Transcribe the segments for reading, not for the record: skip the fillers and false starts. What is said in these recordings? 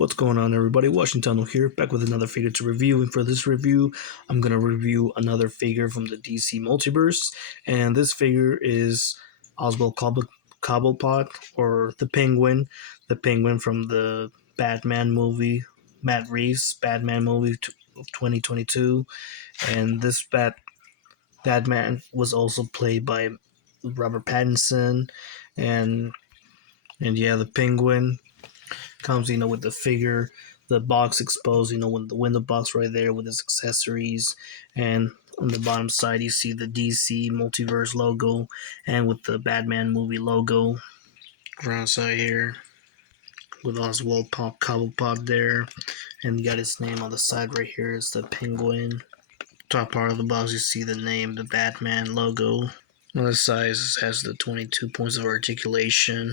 What's going on, everybody? Washington here, back with another figure to review. And for this review, I'm going to review another figure from the DC Multiverse. And this figure is Oswald Cobblepot, or the Penguin from the Batman movie, Matt Reeves' Batman movie of 2022. And this Batman was also played by Robert Pattinson. And, and yeah, the Penguin comes, with the figure, the box exposed, with the window box right there with its accessories. And on the bottom side, you see the DC Multiverse logo and with the Batman movie logo around side here with Oswald Cobblepot there. And you got his name on the side right here is the Penguin. Top part of the box, you see the name, the Batman logo. On the side has the 22 points of articulation,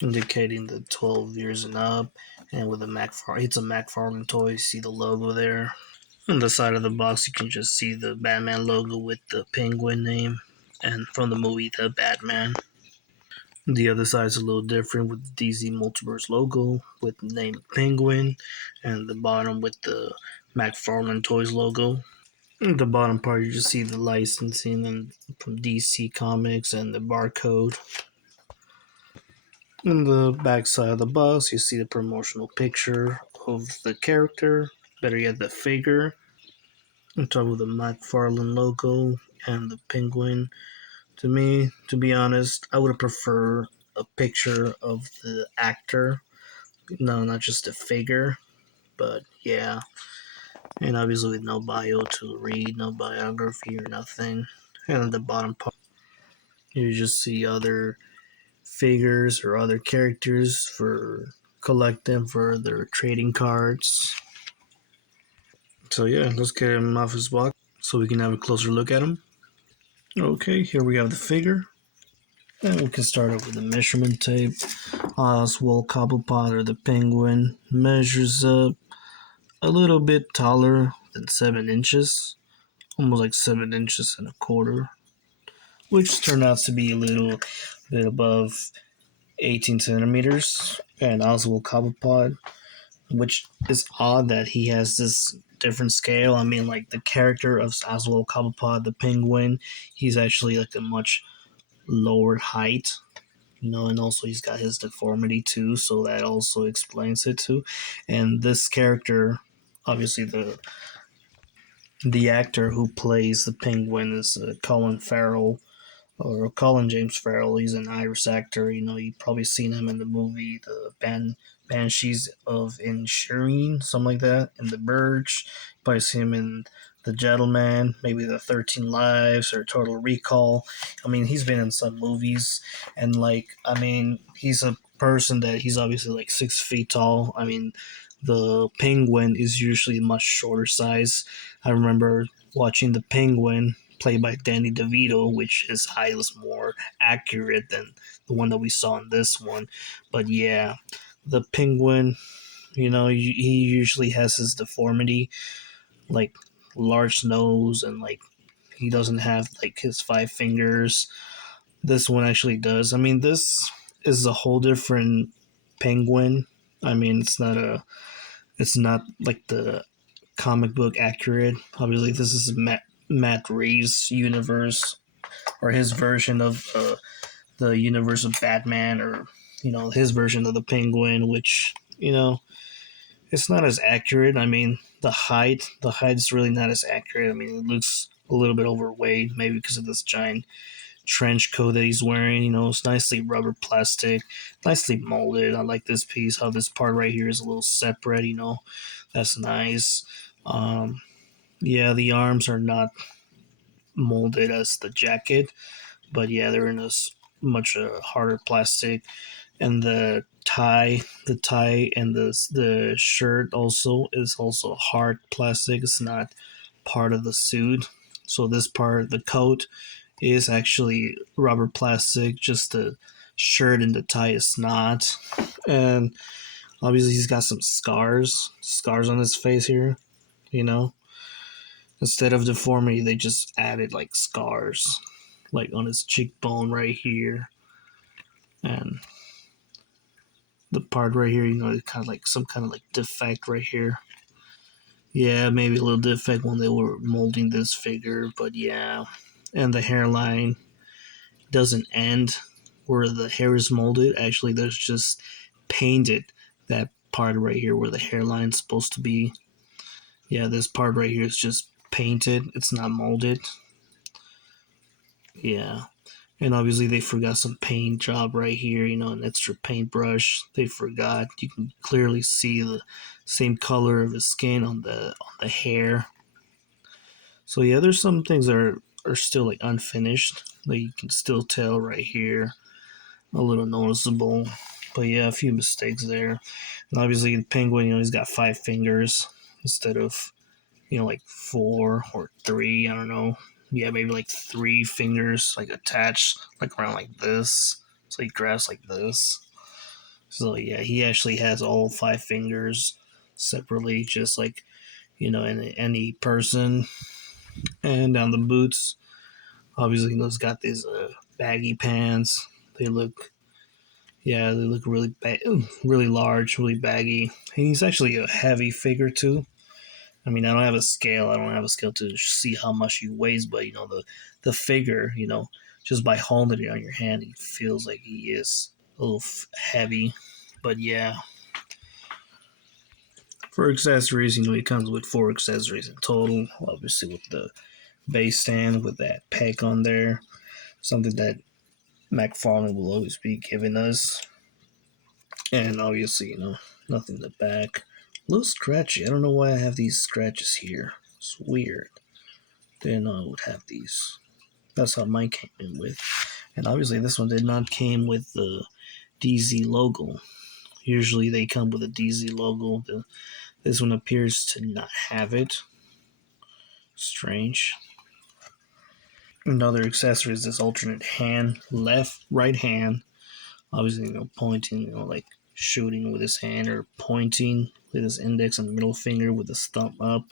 indicating the 12 years and up. And with it's a McFarlane toy. You see the logo there. On the side of the box, you can just see the Batman logo with the Penguin name, and from the movie The Batman. The other side is a little different with the DC Multiverse logo with the name Penguin, and the bottom with the McFarlane Toys logo. At the bottom part, you just see the licensing and from DC Comics and the barcode. On the back side of the box, you see the promotional picture of the character, better yet, the figure. On top of the McFarlane logo and the Penguin. To me, to be honest, I would prefer a picture of the actor. No, not just a figure. But yeah. And obviously with no bio to read, no biography or nothing. And at the bottom part, you just see other figures or other characters for collect them for their trading cards. So yeah, let's get him off his box so we can have a closer look at him. Okay, here we have the figure. And we can start off with the measurement tape. Oswald Cobblepot, or the Penguin, measures up a little bit taller than 7 inches, almost like 7 inches and a quarter, which turned out to be a little bit above 18 centimeters. And Oswald Cobblepot, which is odd that he has this different scale. I mean, like the character of Oswald Cobblepot, the Penguin, he's actually like a much lower height, and also he's got his deformity too, so that also explains it too. And this character, obviously the actor who plays the Penguin is Colin Farrell, or Colin James Farrell. He's an Irish actor. You've probably seen him in the movie The Banshees of Inisherin, something like that, in The Burge. You probably see him in The Gentleman, maybe The 13 Lives or Total Recall. I mean, he's been in some movies, and he's a person that he's obviously like 6 feet tall. I mean, the Penguin is usually much shorter size. I remember watching the Penguin played by Danny DeVito, which his height was more accurate than the one that we saw in this one. But yeah, the Penguin, he usually has his deformity, like large nose, and like he doesn't have like his 5 fingers. This one actually does. I mean, this is a whole different Penguin. I mean, it's not like the comic book accurate. Obviously, this is Matt Reeves' universe, or his version of the universe of Batman, or his version of the Penguin, which it's not as accurate. I mean, the height is really not as accurate. I mean, it looks a little bit overweight, maybe because of this giant trench coat that he's wearing. It's nicely rubber plastic, nicely molded. I like this piece, how this part right here is a little separate. That's nice. Yeah, the arms are not molded as the jacket, but yeah, they're in a much harder plastic. And the tie and the shirt also is also hard plastic. It's not part of the suit. So this part, the coat, is actually rubber plastic. Just the shirt and the tie is not. And obviously he's got some scars on his face here. Instead of deformity, they just added like scars, like on his cheekbone right here. And the part right here, it's kind of like some kind of like defect right here. Yeah, maybe a little defect when they were molding this figure, but yeah. And the hairline doesn't end where the hair is molded. Actually, there's just painted that part right here where the hairline's supposed to be. Yeah, this part right here is just painted. It's not molded. Yeah. And obviously they forgot some paint job right here, an extra paintbrush. They forgot. You can clearly see the same color of his skin on the hair. So yeah, there's some things that are still like unfinished. Like you can still tell right here, a little noticeable. But yeah, a few mistakes there. And obviously the penguin, he's got 5 fingers instead of like 4 or 3. I don't know. Yeah, maybe like 3 fingers, like attached, like around like this. So he grabs like this. So yeah, he actually has all 5 fingers separately, just like any person. And down the boots, obviously, he's got these baggy pants. They look, yeah, they look really really large, really baggy. And he's actually a heavy figure too. I mean, I don't have a scale. I don't have a scale to see how much he weighs, but the figure, just by holding it on your hand, he feels like he is a little heavy. But yeah, for accessories, he comes with 4 accessories in total. Obviously, with the base stand with that peg on there, something that McFarlane will always be giving us. And obviously, nothing in the back. A little scratchy. I don't know why I have these scratches here. It's weird. Didn't know I would have these. That's how mine came in with. And obviously, this one did not came with the DZ logo. Usually, they come with a DZ logo. This one appears to not have it. Strange. Another accessory is this alternate hand, right hand. Obviously, pointing, like shooting with his hand or pointing with his index and middle finger with his thumb up.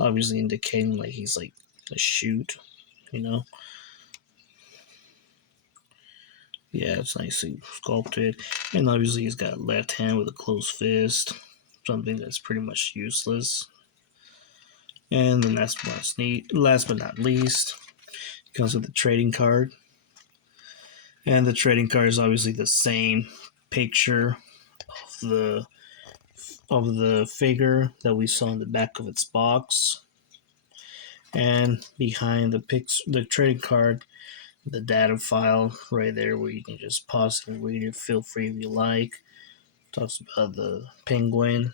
Obviously, indicating like he's like a shoot, you know. Yeah, it's nicely sculpted. And obviously, he's got a left hand with a closed fist, something that's pretty much useless. And then last but not least, comes with the trading card. And the trading card is obviously the same picture of the figure that we saw in the back of its box. And behind the trading card, the data file right there where you can just pause and read it. Feel free if you like. Talks about the penguin,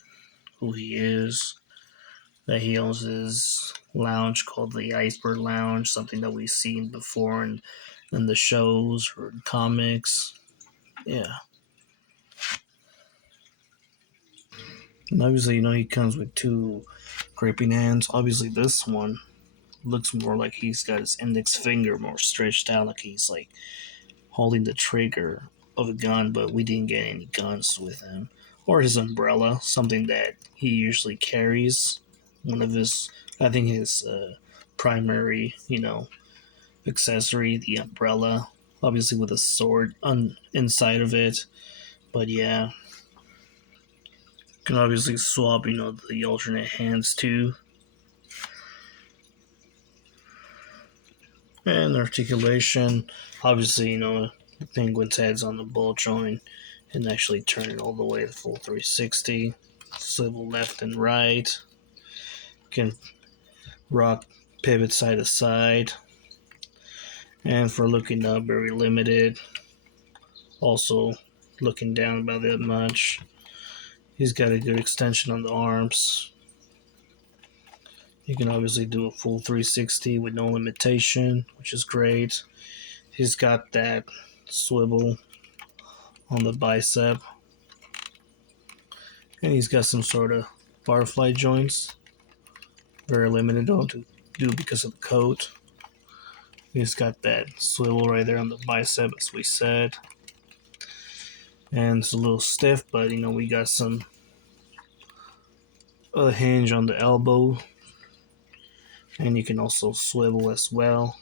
who he is, that he owns his lounge called the Iceberg Lounge, something that we've seen before in the shows or comics. Yeah. And obviously, he comes with 2 gripping hands. Obviously, this one looks more like he's got his index finger more stretched out, like he's like holding the trigger of a gun, but we didn't get any guns with him. Or his umbrella, something that he usually carries. One of his, I think his primary, accessory, the umbrella. Obviously with a sword inside of it. But yeah, you can obviously swap, the alternate hands too. And articulation, obviously, the penguin's head's on the ball joint and actually turn it all the way to full 360. Swivel left and right. Can rock, pivot side to side. And for looking up, very limited. Also, looking down about that much. He's got a good extension on the arms. You can obviously do a full 360 with no limitation, which is great. He's got that swivel on the bicep. And he's got some sort of butterfly joints. Very limited though to do because of the coat. He's got that swivel right there on the bicep, as we said. And it's a little stiff, but we got a hinge on the elbow. And you can also swivel as well.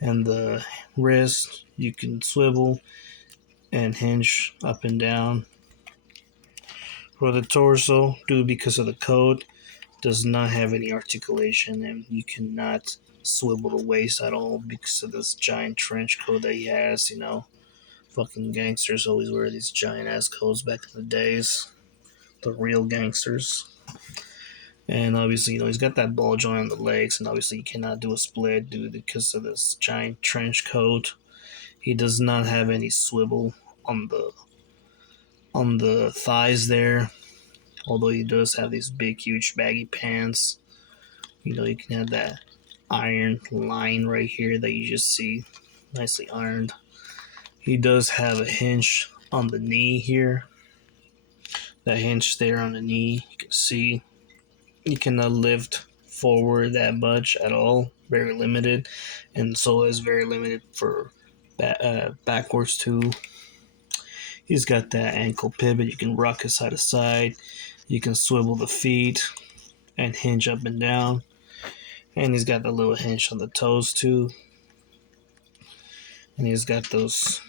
And the wrist, you can swivel and hinge up and down. For the torso, due because of the code, does not have any articulation, and you cannot swivel the waist at all because of this giant trench coat that he has. Fucking gangsters always wear these giant ass coats back in the days. The real gangsters. And obviously, he's got that ball joint on the legs, and obviously, you cannot do a split due because of this giant trench coat. He does not have any swivel on the thighs there, although he does have these big, huge, baggy pants. You can have that iron line right here that you just see nicely ironed. He does have a hinge on the knee here. That hinge there on the knee, you can see. You cannot lift forward that much at all. Very limited. And so is very limited for backwards too. He's got that ankle pivot. You can rock it side to side. You can swivel the feet and hinge up and down. And he's got the little hinge on the toes too. And he's got those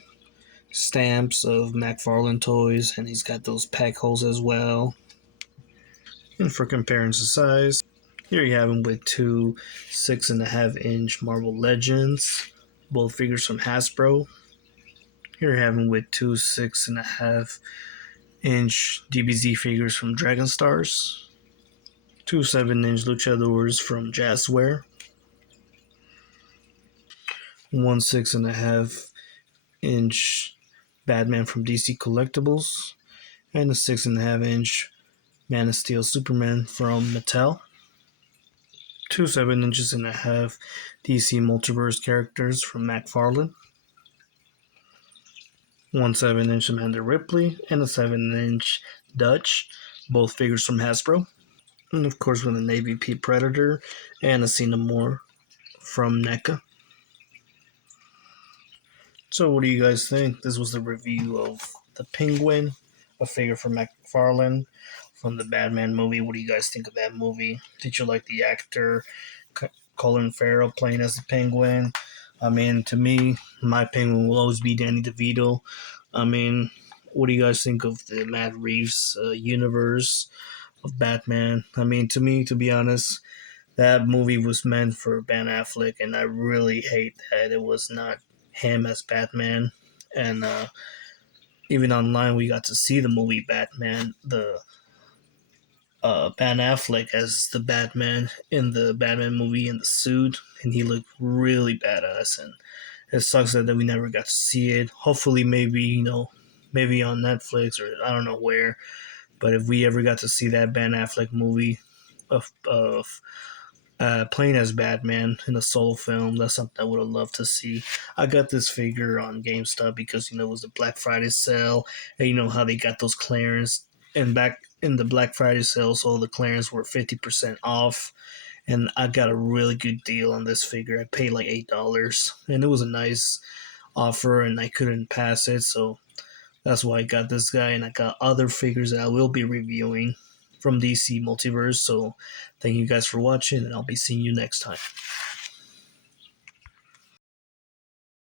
stamps of McFarlane toys. And he's got those pack holes as well. And for comparison size, here you have him with two 6.5-inch Marvel Legends, both figures from Hasbro. Here you have him with two 6.5-inch DBZ figures from Dragon Stars, two 7-inch Luchadors from Jazzware, one 6.5-inch Batman from DC Collectibles, and a 6.5-inch Man of Steel Superman from Mattel. Two 7.5 inches DC Multiverse characters from McFarlane, one 7-inch Amanda Ripley, and a 7-inch Dutch, both figures from Hasbro. And of course, with a Navy Pete Predator and a Cinnamore from NECA. So, what do you guys think? This was the review of the Penguin, a figure from McFarlane from the Batman movie. What do you guys think of that movie? Did you like the actor Colin Farrell playing as the Penguin? I mean, to me, my Penguin will always be Danny DeVito. I mean, what do you guys think of the Matt Reeves universe of Batman? I mean, to me, to be honest, that movie was meant for Ben Affleck, and I really hate that it was not him as Batman. And even online, we got to see the movie Batman, the Ben Affleck as the Batman in the Batman movie in the suit, and he looked really badass. And it sucks that we never got to see it. Hopefully, maybe on Netflix or I don't know where. But if we ever got to see that Ben Affleck movie of playing as Batman in a solo film, that's something I would have loved to see. I got this figure on GameStop because it was a Black Friday sale, and you know how they got those clearance. And back in the Black Friday sales, all the clearance were 50% off, and I got a really good deal on this figure. I paid like $8, and it was a nice offer, and I couldn't pass it, so that's why I got this guy, and I got other figures that I will be reviewing from DC Multiverse. So thank you guys for watching, and I'll be seeing you next time.